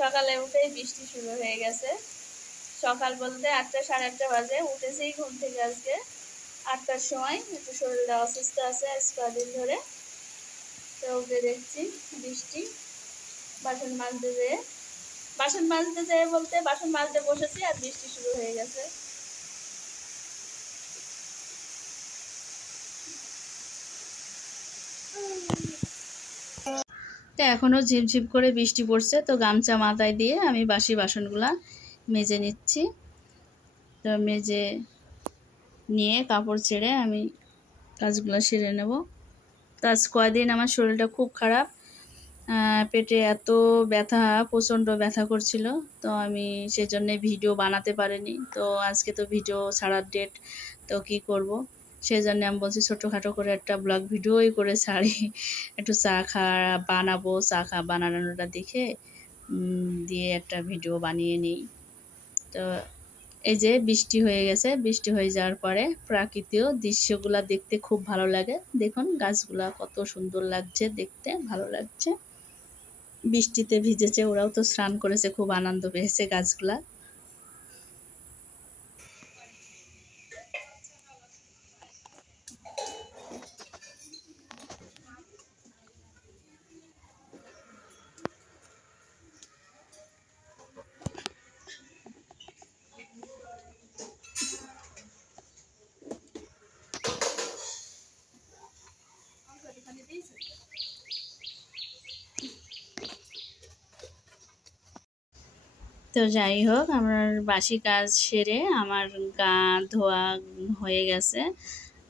সকালে উঠেই বৃষ্টি শুরু হয়ে গেছে। সকাল বলতে 8টা সাড়ে 8টা বাজে, উঠেছি ঘুম থেকে আজকে 8টার সময়। একটু শরীরটা অসুস্থ আছে আজ কদিন ধরে, তো উঠে দেখছি বৃষ্টি। বাসন মাজতে যেয়ে বলতে বাসন মাজতে বসেছি আর বৃষ্টি শুরু হয়ে গেছে। তো এখনও ঝিপঝিপ করে বৃষ্টি পড়ছে, তো গামছা মাথায় দিয়ে আমি বাসি বাসনগুলা মেজে নিচ্ছি। তো মেজে নিয়ে কাপড় ছেড়ে আমি কাজগুলো সেরে নেব। তো আজ কয়দিন আমার শরীরটা খুব খারাপ, পেটে এত ব্যথা, প্রচণ্ড ব্যথা করছিল। তো আমি সেজন্যে ভিডিও বানাতে পারিনি। তো আজকে তো ভিডিও ছাড়ার ডেট, তো কি করব, সেজন্য আমি বলছি ছোটোখাটো করে একটা ব্লগ ভিডিওই করে ছাড়ি। একটু চা বানাবো, বানানোটা দেখে দিয়ে একটা ভিডিও বানিয়ে নিই। তো এই যে বৃষ্টি হয়ে গেছে, বৃষ্টি হয়ে যাওয়ার পরে প্রাকৃতিক দৃশ্যগুলা দেখতে খুব ভালো লাগে। দেখুন গাছগুলা কত সুন্দর লাগছে, দেখতে ভালো লাগছে। বৃষ্টিতে ভিজেছে, ওরাও তো স্নান করেছে, খুব আনন্দ পেয়েছে গাছগুলা। তো যাই হোক, আমার বাসি কাজ সেরে আমার গা ধোয়া হয়ে গেছে।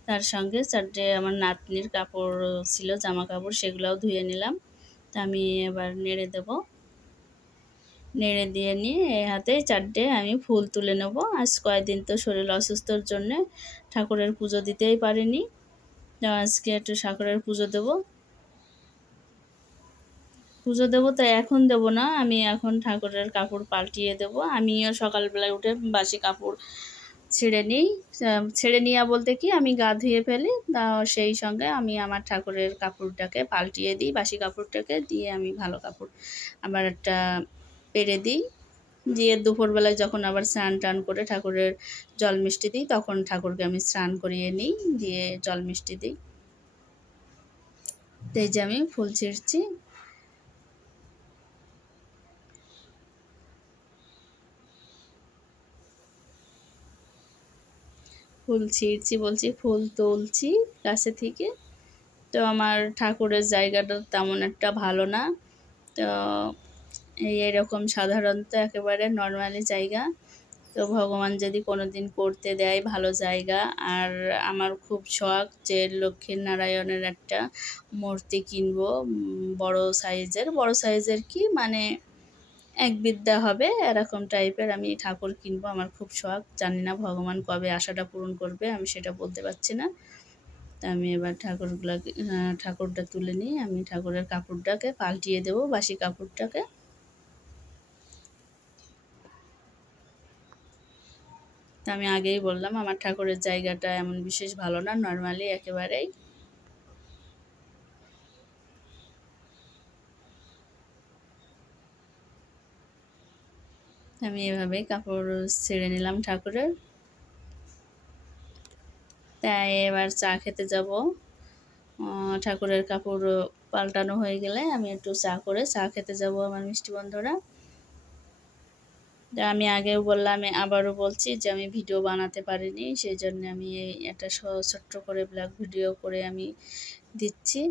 তার সঙ্গে চারটে আমার নাতনির কাপড় ছিল, জামা কাপড়, সেগুলোও ধুয়ে নিলাম। তা আমি এবার নেড়ে দেব। নেড়ে দিয়ে নিয়ে এই হাতে চারটে আমি ফুল তুলে নেব। আজ কয়েকদিন তো শরীর অসুস্থর জন্যে ঠাকুরের পুজো দিতেই পারিনি। তো আজকে একটু ঠাকুরের পুজো দেবো। তো এখন দেব না, আমি এখন ঠাকুরের কাপড় পাল্টিয়ে দেব। আমিও সকালবেলায় উঠে বাসি কাপড় ছেড়ে নিয়ে বলতে কি আমি গা ধুয়ে ফেলি, তা সেই সঙ্গে আমি আমার ঠাকুরের কাপড়টাকে পাল্টিয়ে দিই, বাসি কাপড়টাকে দিয়ে আমি ভালো কাপড় আবার একটা পেরে দিই। দিয়ে দুপুরবেলায় যখন আবার স্নান টান করে ঠাকুরের জল মিষ্টি দিই, তখন ঠাকুরকে আমি স্নান করিয়ে নিই, দিয়ে জল মিষ্টি দিই। এই যে আমি ফুল ছিঁড়ছি। ফুল ছিঁড়ছি বলছি, ফুল তুলছি গাছে থেকে। তো আমার ঠাকুরের জায়গাটা তেমন একটা ভালো না। তো এরকম সাধারণত একেবারে নর্মালি জায়গা। তো ভগবান যদি কোনো দিন করতে দেয় ভালো জায়গা, আর আমার খুব শখ যে লক্ষ্মীনারায়ণের একটা মূর্তি কিনবো, বড় সাইজের কি মানে এক বিদ্যা হবে এরকম টাইপের আমি ঠাকুর কিনবো। আমার খুব শখ, জানি না ভগবান কবে আশাটা পূরণ করবে, আমি সেটা বলতে পারছি না। তা আমি এবার ঠাকুরটা তুলে নিয়ে আমি ঠাকুরের কাপড়টাকে পাল্টিয়ে দেবো, বাসি কাপড়টাকে। তা আমি আগেই বললাম আমার ঠাকুরের জায়গাটা এমন বিশেষ ভালো না, নর্মালি একেবারেই। আমি এভাবেই কাপড় ছেড়ে নিলাম ঠাকুরের। তাই এবার চা খেতে যাব। ঠাকুরের কাপড় পাল্টানো হয়ে গেলে আমি একটু চা খেতে যাব আমার মিষ্টি বন্ধুরা। আমি আগেও বললাম, আবারও বলছি যে আমি ভিডিও বানাতে পারিনি, সেই জন্য আমি একটা ছোট্ট করে ব্লগ ভিডিও করে আমি দিচ্ছি।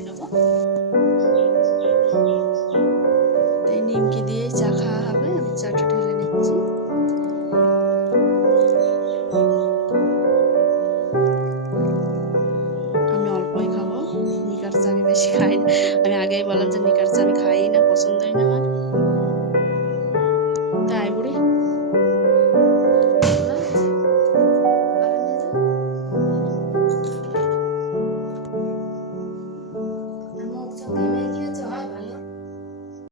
খেয়ে নেবো। তাই নিমকি দিয়েই চা খাওয়া হবে। আমি চাটা ঢেলে নিচ্ছি। আমি অল্পই খাবো, নিকার চা আমি বেশি খাই না। আমি আগেই বললাম যে নিকার চা আমি খাই না, পছন্দই না আমার।